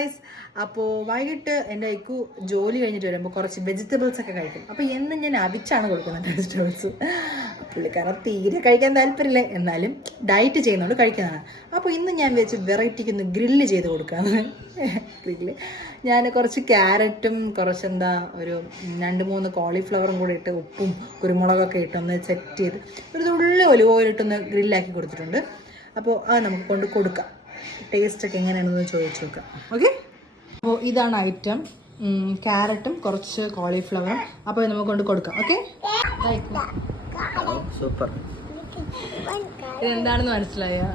Guys. അപ്പോൾ വൈകിട്ട് എൻ്റെ ഐക്കു ജോലി കഴിഞ്ഞിട്ട് വരുമ്പോൾ കുറച്ച് വെജിറ്റബിൾസ് ഒക്കെ കഴിക്കും. അപ്പോൾ എന്നും ഞാൻ അവിച്ചാണ് കൊടുക്കുന്നത് വെജിറ്റബിൾസ്. പുള്ളിക്കാരൻ തീരെ കഴിക്കാൻ താല്പര്യമില്ല, എന്നാലും ഡയറ്റ് ചെയ്യുന്നതുകൊണ്ട് കഴിക്കുന്നതാണ്. അപ്പോൾ ഇന്ന് ഞാൻ വെച്ച് വെറൈറ്റിക്ക് ഒന്ന് ഗ്രില്ല് ചെയ്ത് കൊടുക്കുകയാണ്. ഗ്രില്ല് ഞാൻ കുറച്ച് ക്യാരറ്റും കുറച്ചെന്താ ഒരു 2-3 കോളിഫ്ലവറും കൂടി ഇട്ട് ഉപ്പും കുരുമുളകൊക്കെ ഇട്ടൊന്ന് സെറ്റ് ചെയ്ത് ഒരു തുള്ളി ഒലിവ് ഓയിൽ ഇട്ടൊന്ന് ഗ്രില്ലാക്കി കൊടുത്തിട്ടുണ്ട്. അപ്പോൾ അത് നമുക്ക് കൊണ്ട് കൊടുക്കാം. ടേസ്റ്റൊക്കെ എങ്ങനെയാണെന്ന് ചോദിച്ചു നോക്കാം. ഓക്കെ, അപ്പോൾ ഇതാണ് ഐറ്റം. ക്യാരറ്റും കുറച്ച് കോളിഫ്ലവറും. അപ്പോൾ നമുക്ക് കൊണ്ട് കൊടുക്കാം. Okay, super. ഇതെന്താണെന്ന് മനസ്സിലായോ?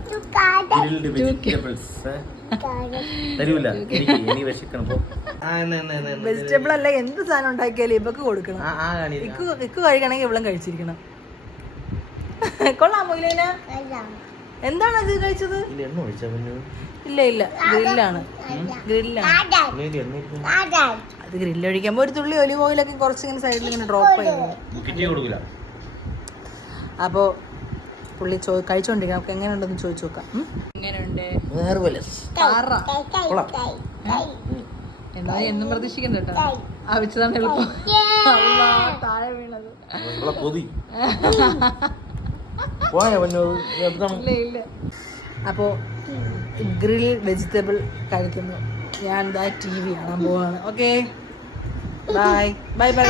വെജിറ്റബിൾ അല്ല, എന്ത് സാധനം ഉണ്ടാക്കിയാലും ഇവക്ക് കൊടുക്കണം. ഇക്ക് കഴിക്കണമെങ്കിൽ ഇവളും കഴിച്ചിരിക്കണം. കൊള്ളാമോ ഇല്ല? എന്താണ് ഇത് കഴിച്ചത്? ഇല്ല ഇല്ല, ഗ്രില്ലാണ്. അത് ഗ്രില്ല് ഒഴിക്കുമ്പോ ഒരു തുള്ളി ഒലിവ് ഓയിലൊക്കെ കുറച്ചിങ്ങനെ സൈഡിൽ ഇങ്ങനെ ഡ്രോപ്പ് ചെയ്യുന്നു. അപ്പോ പുള്ളി കഴിച്ചോണ്ടിരിക്കാം. നമുക്ക് എങ്ങനെയുണ്ടെന്ന് ചോദിച്ചു നോക്കാം. എങ്ങനെയുണ്ട്? എന്നാ എന്നും പ്രതീക്ഷിക്കണ്ട കേട്ടോ. ആവശ്യതാണ് എളുപ്പം. താഴെ വീണത് ഇല്ല. അപ്പോൾ ഗ്രിൽ വെജിറ്റബിൾ കഴിക്കുന്നു. ഞാൻ എന്താ TV കാണാൻ പോവാണ്. Okay, bye bye.